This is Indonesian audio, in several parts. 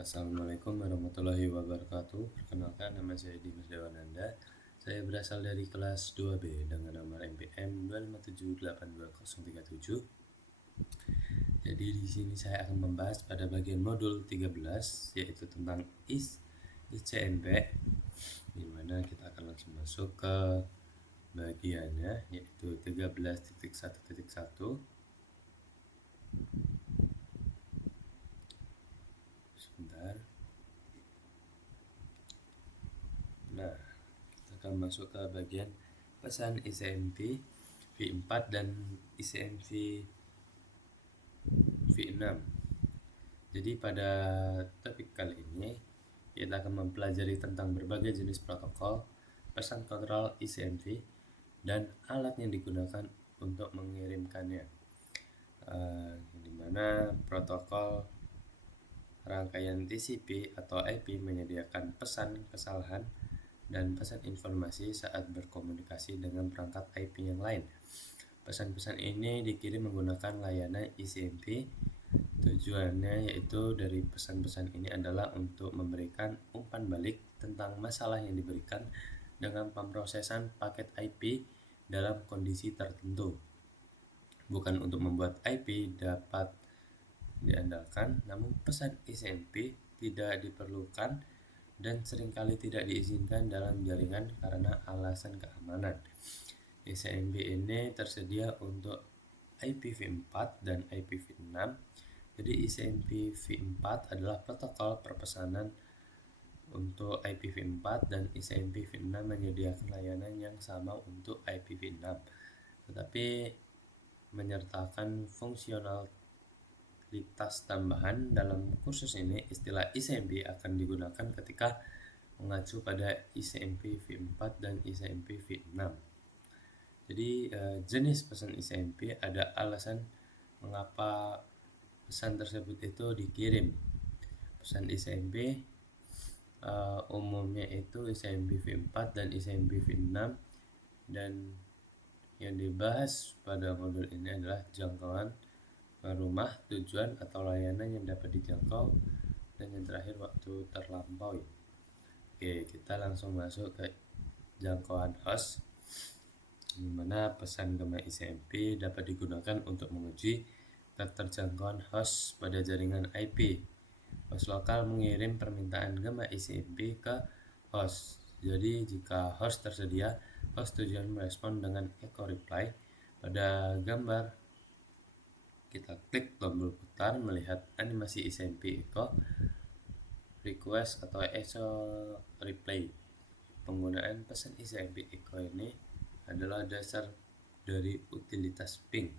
Assalamualaikum warahmatullahi wabarakatuh. Perkenalkan, nama saya Dimas Dewananda. Saya berasal dari kelas 2B dengan nomor NPM 257828037. Jadi di sini saya akan membahas pada bagian modul 13 yaitu tentang ICMP, di mana kita akan langsung masuk ke bagiannya yaitu 13.1.1. Sebentar. Nah, kita akan masuk ke bagian pesan ICMP V4 dan ICMP V6. Jadi pada topik kali ini kita akan mempelajari tentang berbagai jenis protokol pesan kontrol ICMP dan alat yang digunakan untuk mengirimkannya. Dimana protokol rangkaian TCP atau IP menyediakan pesan kesalahan dan pesan informasi saat berkomunikasi dengan perangkat IP yang lain. Pesan-pesan ini dikirim menggunakan layanan ICMP. Tujuannya yaitu dari pesan-pesan ini adalah untuk memberikan umpan balik tentang masalah yang diberikan dengan pemrosesan paket IP dalam kondisi tertentu. Bukan untuk membuat IP dapat diandalkan, namun pesan ICMP tidak diperlukan dan seringkali tidak diizinkan dalam jaringan karena alasan keamanan. ICMP ini tersedia untuk IPv4 dan IPv6. Jadi ICMP V4 adalah protokol perpesanan untuk IPv4 dan ICMP V6 menyediakan layanan yang sama untuk IPv6, tetapi menyertakan fungsionalitas tambahan. Dalam kursus ini, istilah ICMP akan digunakan ketika mengacu pada ICMP V4 dan ICMP V6. Jadi jenis pesan ICMP ada alasan mengapa pesan tersebut itu dikirim. Pesan ICMP umumnya itu ICMP V4 dan ICMP V6, dan yang dibahas pada modul ini adalah jangkauan rumah, tujuan atau layanan yang dapat dijangkau, dan yang terakhir waktu terlampaui. Oke, kita langsung masuk ke jangkauan host, di mana pesan gema ICMP dapat digunakan untuk menguji keterjangkauan host pada jaringan IP. Host lokal mengirim permintaan gema ICMP ke host. Jadi jika host tersedia, host tujuan merespon dengan echo reply. Pada gambar kita klik tombol putar melihat animasi ICMP echo request atau echo reply. Penggunaan pesan ICMP echo ini adalah dasar dari utilitas ping.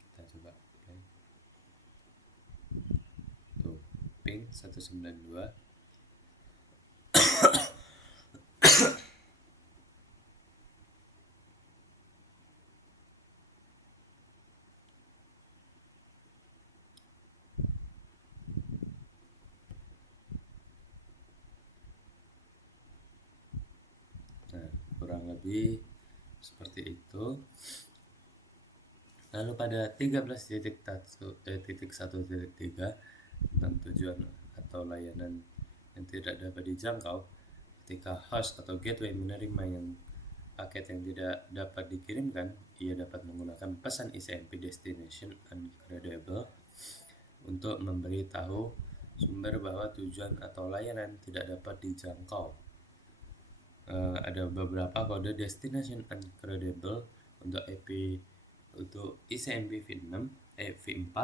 Kita coba play. Tuh, ping 192. Nah, kurang lebih seperti itu. Lalu pada 13.1.1.3 tentang tujuan atau layanan yang tidak dapat dijangkau, ketika host atau gateway menerima paket yang tidak dapat dikirimkan, ia dapat menggunakan pesan ICMP destination uncredible untuk memberitahu sumber bahwa tujuan atau layanan tidak dapat dijangkau. Ada beberapa kode destination uncredible untuk IP untuk ICMP V4,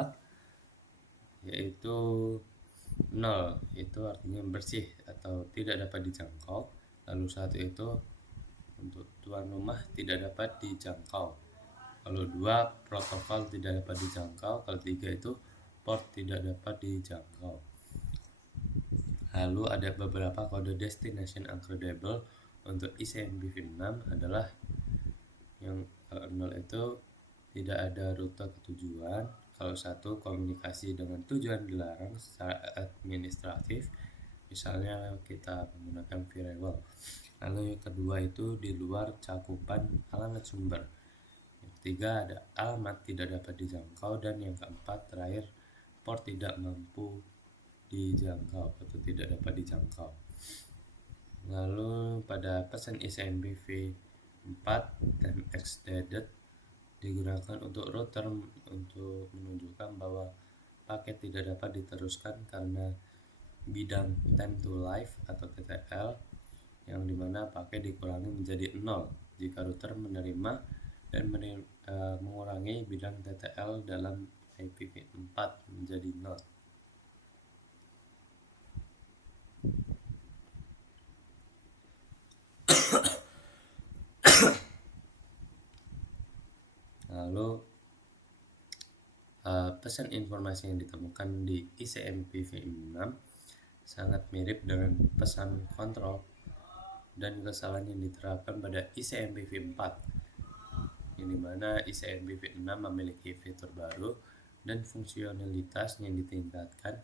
yaitu 0, itu artinya bersih atau tidak dapat dijangkau. Lalu 1 itu untuk tuan rumah tidak dapat dijangkau. Kalau 2 protokol tidak dapat dijangkau. Kalau 3 itu port tidak dapat dijangkau. Lalu ada beberapa kode destination uncredible untuk ICMP V6 adalah yang kalau 0 itu tidak ada rute ke tujuan. Kalau 1 komunikasi dengan tujuan dilarang secara administratif, misalnya kita menggunakan firewall. Lalu yang kedua itu di luar cakupan alamat sumber. Yang ketiga ada alamat tidak dapat dijangkau, dan yang keempat terakhir port tidak mampu dijangkau atau tidak dapat dijangkau. Lalu pada pesan ICMP v4 time extended digunakan untuk router untuk menunjukkan bahwa paket tidak dapat diteruskan karena bidang time to life atau TTL, yang dimana paket dikurangi menjadi 0 jika router menerima dan mengurangi bidang TTL dalam IPv4 menjadi 0. Lalu pesan informasi yang ditemukan di ICMP v6 sangat mirip dengan pesan kontrol dan kesalahan yang diterapkan pada ICMP v4, yang dimana ICMP v6 memiliki fitur baru dan fungsionalitas yang ditingkatkan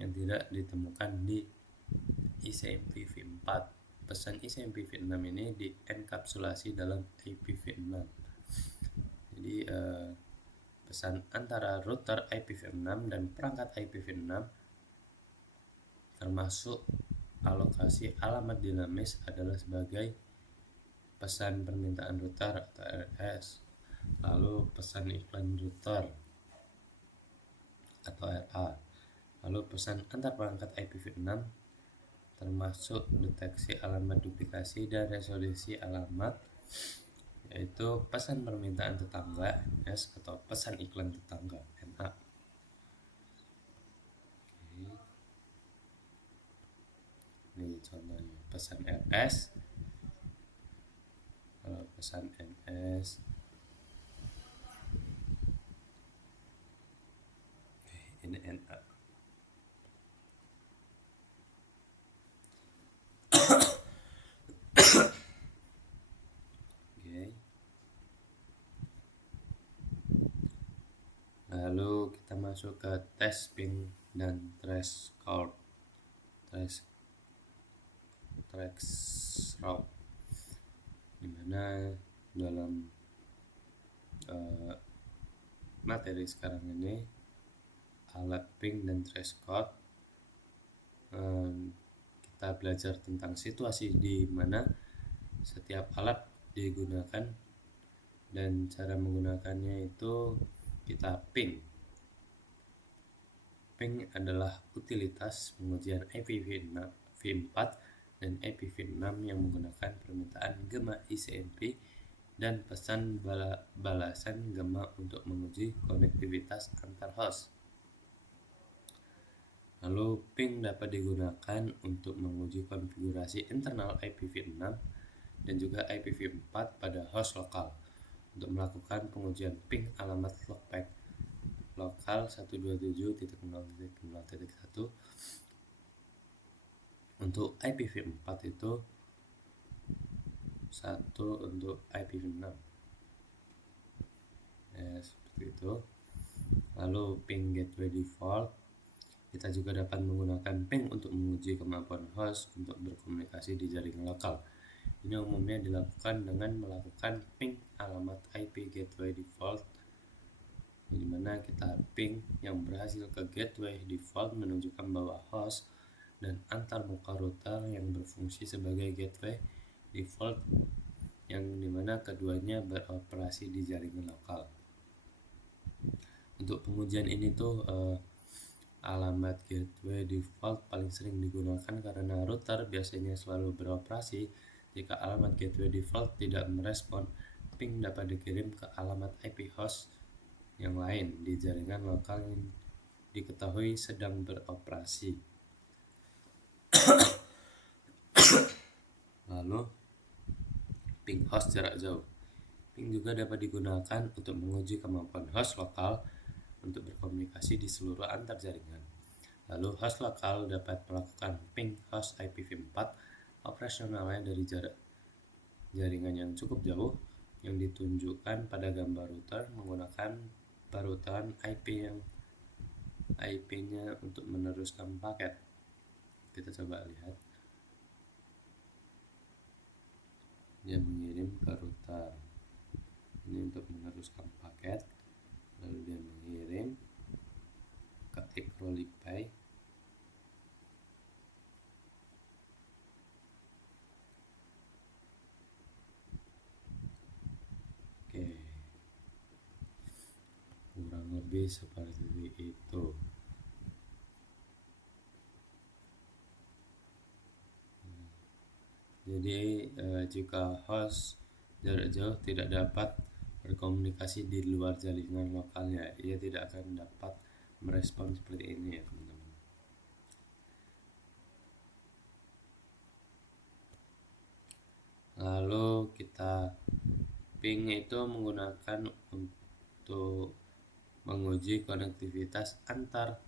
yang tidak ditemukan di ICMP v4. Pesan ICMP v6 ini dienkapsulasi dalam IPv6. Jadi pesan antara router IPv6 dan perangkat IPv6 termasuk alokasi alamat dinamis adalah sebagai pesan permintaan router atau RS, lalu pesan iklan router atau RA, lalu pesan antar perangkat IPv6 termasuk deteksi alamat duplikasi dan resolusi alamat, yaitu pesan permintaan tetangga S atau pesan iklan tetangga NA. Ini contohnya pesan RS, kalau pesan NS, ini NA. Lalu kita masuk ke test ping dan threshold. Dimana dalam materi sekarang ini alat ping dan threshold, kita belajar tentang situasi di mana setiap alat digunakan dan cara menggunakannya itu kita ping. Ping adalah utilitas pengujian IPv4 dan IPv6 yang menggunakan permintaan gema ICMP dan pesan balasan gema untuk menguji konektivitas antar host. Lalu ping dapat digunakan untuk menguji konfigurasi internal IPv6 dan juga IPv4 pada host lokal untuk melakukan pengujian ping alamat logback lokal 127.0.0.1 untuk IPv4 itu 1 untuk IPv6 ya, seperti itu. Lalu ping gateway default, kita juga dapat menggunakan ping untuk menguji kemampuan host untuk berkomunikasi di jaringan lokal. Ini umumnya dilakukan dengan melakukan ping alamat IP gateway default, di mana kita ping yang berhasil ke gateway default menunjukkan bahwa host dan antar muka router yang berfungsi sebagai gateway default, yang dimana keduanya beroperasi di jaringan lokal. Untuk pengujian ini tuh alamat gateway default paling sering digunakan karena router biasanya selalu beroperasi. Jika alamat gateway default tidak merespon, ping dapat dikirim ke alamat IP host yang lain di jaringan lokal yang diketahui sedang beroperasi. Lalu ping host jarak jauh. Ping juga dapat digunakan untuk menguji kemampuan host lokal untuk berkomunikasi di seluruh antar jaringan. Lalu host lokal dapat melakukan ping host IPv4 operasionalnya dari jarak jaringan yang cukup jauh yang ditunjukkan pada gambar router menggunakan barutan IP-nya untuk meneruskan paket. Kita coba lihat. Dia mengirim ke router. Ini untuk meneruskan paket. Lalu dia mengirim ke Acrolipay. lebih seperti itu. Jadi jika host jarak jauh tidak dapat berkomunikasi di luar jaringan lokalnya, ia tidak akan dapat merespon seperti ini ya teman-teman. Lalu kita ping itu menggunakan untuk menguji konektivitas antar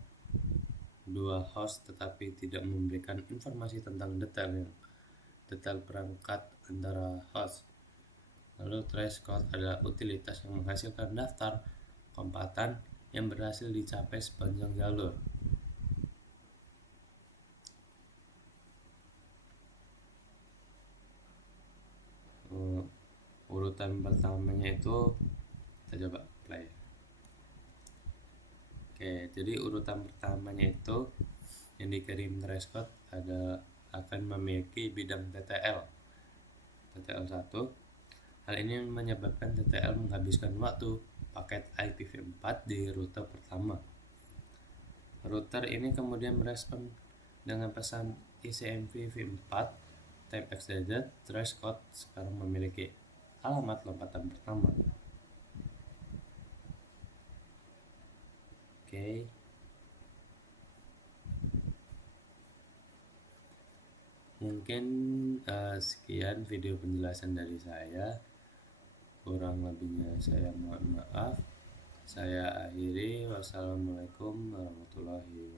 dua host tetapi tidak memberikan informasi tentang detail perangkat antara host. Lalu trace code adalah utilitas yang menghasilkan daftar kompatan yang berhasil dicapai sepanjang jalur. Urutan pertamanya itu kita coba play. Oke, jadi urutan pertamanya itu yang dikirim trace code akan memiliki bidang TTL 1. Hal ini menyebabkan TTL menghabiskan waktu paket IPv4 di rute pertama. Router ini kemudian merespon dengan pesan ICMP v4 type extended trace code sekarang memiliki alamat lompatan pertama. Oke. Mungkin sekian video penjelasan dari saya. Kurang lebihnya saya mohon maaf. Saya akhiri. Wassalamualaikum warahmatullahi wabarakatuh.